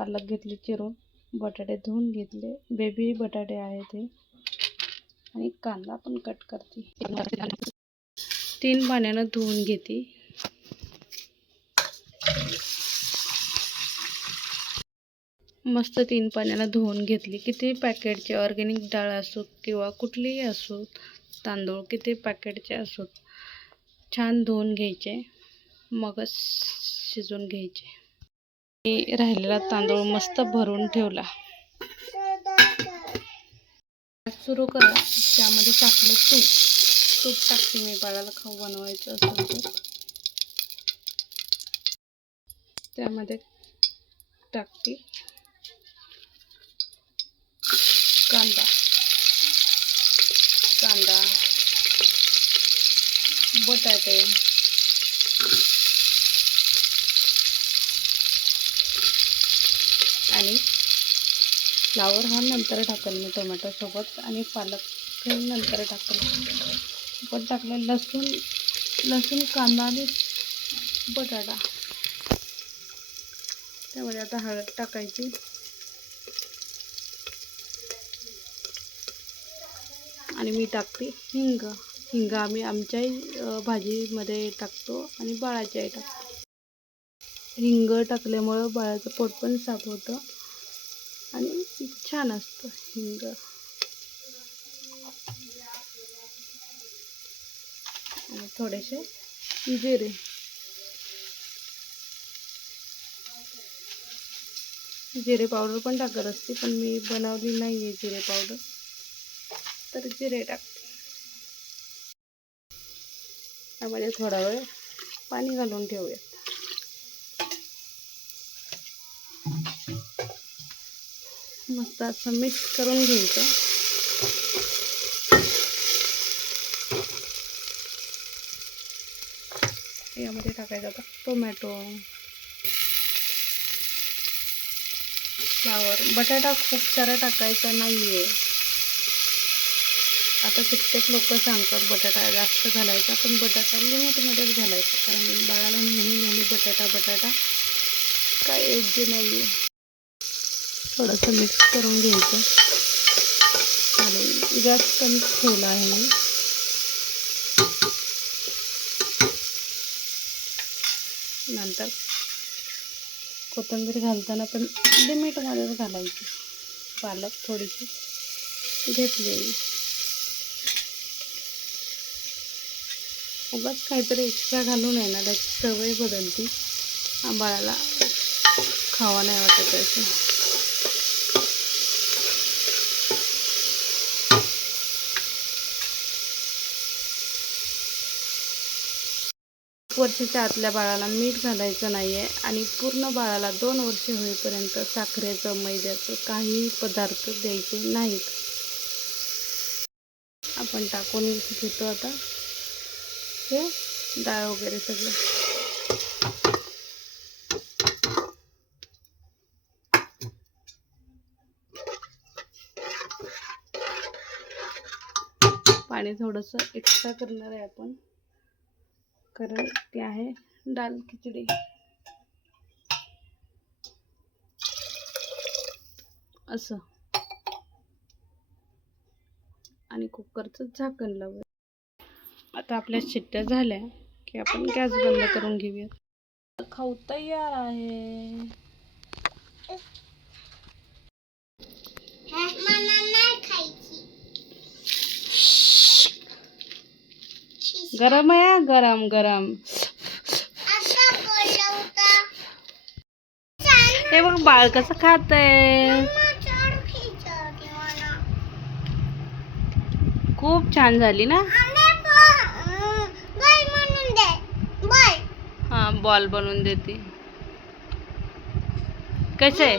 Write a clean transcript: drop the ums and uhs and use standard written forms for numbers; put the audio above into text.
पालक घेतली चिरून, बटाटे धुवून घेतले, बेबी बटाटे आहेत हे, आणि कांदा पण कट करते. 3 पाण्यानं धुवून घेते. मस्त 3 पाण्यानं धुवून घेतली. किती पॅकेटची ऑर्गॅनिक डाळ असो किंवा कुठलीही असो, तांदूळ किती पॅकेटचे असो, छान धुवून घ्यायचे, मगच शिजवून घ्यायचे. मी राहिलेला तांदूळ मस्त भरून ठेवला. सुरू करा. त्यामध्ये टाकलं तूप टाकते मी, बाळाला खाऊ बनवायचं असेल तर. त्यामध्ये टाकते कांदा, बटाटे, आणि फ्लावर हा नंतर टाकेल मी टोमॅटो सोबत, आणि पालक हे नंतर टाकेल. पण टाकले लसूण, कांदा आणि बटाटा. त्यामध्ये आता हळद टाकायची, आणि मी टाकते हिंग आम्ही आमच्याही भाजीमध्ये टाकतो आणि बाळाच्याही टाकतो. हिंग टाकल्यामुळं बाळाचं पोट पण साफ होतं आणि छान असतं हिंग. आणि थोडेसे जिरे पावडर पण टाकत असते, पण मी बनवली नाही आहे जिरे पावडर, तर जिरे टाकते. त्यामध्ये थोडा वेळ पाणी घालून ठेवूयात. मस्त असं मिक्स करून घ्यायचं. यामध्ये टाकायचं आता टोमॅटो, फ्लावर. बटाटा खूप सारा टाकायचा नाही आहे. आता कित्येक लोक सांगतात बटाटा जास्त घालायचा, पण बटाटा लिमिटमध्येच घालायचा, कारण बाळाला नेहमी बटाटा काय योग्य नाही आहे. थोडंसं मिक्स करून घ्यायचं. आणि गॅस कमी ठेवला आहे मी. नंतर कोथिंबीर घालताना पण लिमिटमध्येच घालायची. पालक थोडीशी घेतलेली. उगाच काहीतरी एक्स्ट्रा घालून आहे ना, त्याची सवय बदलती. बाळाला खावा नाही वाटत असं. वर्षाच्या आतल्या बाळाला मीठ घालायचं नाही आहे, आणि पूर्ण बाळाला 2 वर्षे होईपर्यंत साखरेचं, मैद्याचं काहीही पदार्थ द्यायचे नाहीत. आपण टाकून घेतो आता हे डाळ वगैरे सगळं. पाणी थोडंसं एक्स्ट्रा करणार आहे आपण, कारण ते आहे दाल खिचडी. असं, आणि कुकरचं झाकण लावूया. आता आपल्या शिट्ट्या झाल्या की आपण गॅस बंद करून घेऊया. खाऊ तयार आहे. गरम आहे, गरम. हे बघ बाळ कसं खातंय. खूप छान झाली ना. हा, बॉल बनवून देते. कसे आहे?